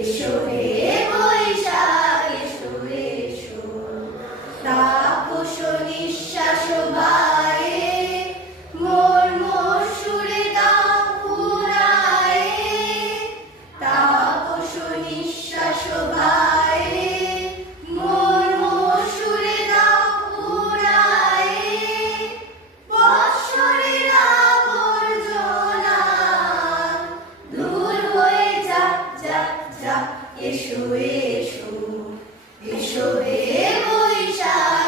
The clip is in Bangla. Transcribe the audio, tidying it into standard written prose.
এসো হে বৈশাখ এসো এসো, তাপস নিঃশ্বাস বায়ে মোর মোর সুরে দাও পুরায়ে, তাপস নিঃশ্বাস বায়ে মোর মোর সুরে দাও পুরায়ে, বৎসরের আবর্জনা দূর হয়ে যাক যাক যাক, এসো এসো, এসো হে বৈশাখ